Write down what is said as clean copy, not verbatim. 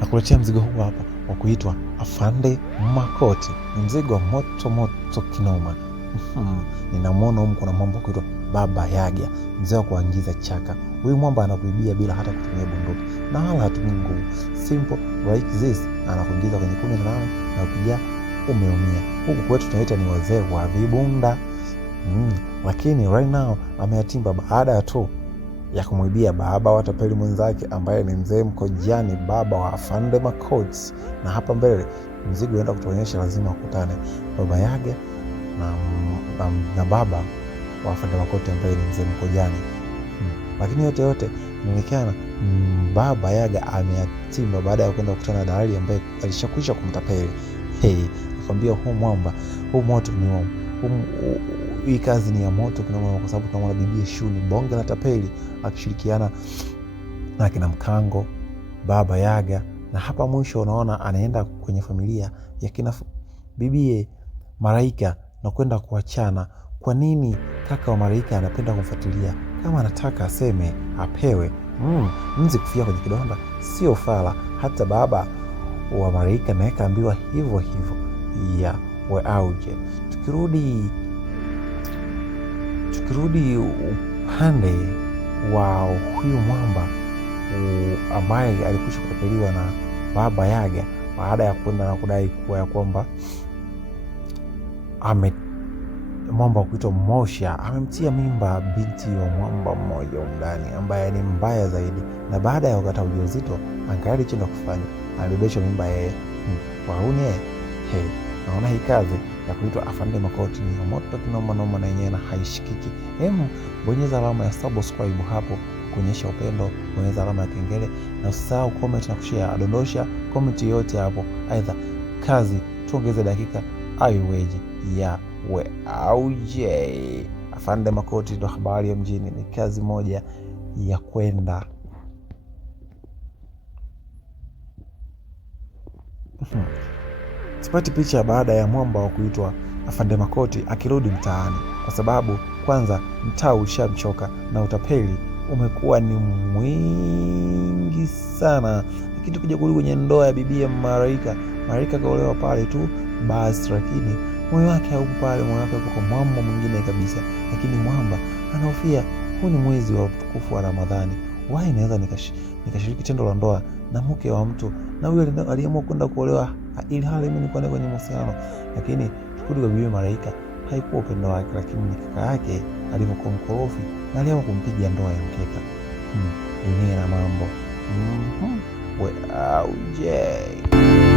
Nakuletea mzigo huu hapa wa kuitwa Afande Makoti. Ni mzigo moto moto kinoma. Ninamuona huko kuna mambo kuitwa Baba Yaga, mzee wa kuangiza chaka. Huyu mwamba anakuibia bila hata kutumia bunduki na wala hatumii nguvu. Simple like this, anakuingiza kwenye 18 na ukija umeumia. Huku kwetu tunaita ni wazee wa vibunda. Lakini right now ameyatimba baada tu ya kumwibia baba wa tapeli mwenzake ambaye ni mzee Mkojani, baba wa Afande Makoti. Na hapa mbele mzigo unaenda kutuonyesha lazima wakutane Baba Yaga na baba wa Afande Makoti ambaye ni mzee Mkojani. Lakini yote inaonekana Baba Yaga ameyatimba baada ya kwenda kukutana na dalali ambaye alishakwisha kumtapeli. Nakwambia huu mwamba, huu moto ni hii kazi ni ya moto kinoma, kwa sababu tunamwona bibi Shuni bonge la tapeli akishirikiana na kina Mkango, Baba Yaga, na hapa mwisho unaona anaenda kwenye familia ya kina bibi Malaika na kwenda kuachana. Kwa nini kaka wa Malaika anapenda kumfuatilia? Kama anataka aseme apewe. Mzi kufia kwenye kidonda sio fala. Hata baba wa Malaika naye kaambiwa hivyo ya weauje. Tukirudi upande wa huyu mwamba ambaye alikwisha kutapeliwa na Baba Yaga baada ya kwenda na kudai kuwa ya kwamba mwamba wa kuitwa Mosha amemtia mimba binti wa mwamba mmoja undani ambaye ni mbaya zaidi, na baada ya kukata ujauzito angali chenda kufanya alibebeshwa mimba yeye. Waone naona hii kazi ya kuitwa Afande Makoti ni moto kinoma na yenyewe na haishikiki. Bonyeza alama ya subscribe hapo kuonyesha upendo, bonyeza alama ya kengele na usahau comment na kushare. Adondosha comment yote hapo, aidha kazi tuongeze dakika aiweje ya weauje. Afande Makoti ndo habari ya mjini, ni kazi moja ya kwenda. Sipati picha baada ya mwamba wa kuitwa Afande Makoti akirudi mtaani, kwa sababu kwanza mtaa ushamchoka na utapeli umekuwa ni mwingi sana. Lakini tukija kurudi kwenye ndoa ya bibi Malaika kaolewa pale tu basi, lakini moyo wake haupo pale, moyo wake uko kwa mwamba mwingine kabisa. Lakini mwamba anahofia huu ni mwezi wa utukufu wa Ramadhani, why naweza nikashiriki tendo la ndoa na mke wa mtu, na huyo aliamua kwenda kuolewa ili hali mimi niko kwenye mahusiano. Lakini tukirudi kwa bibi Malaika, haikuwa upendo wake, lakini ni kaka yake alivyokuwa mkorofi na aliamua kumpiga ndoa ya mkeka. Dunia na mambo. Weauje.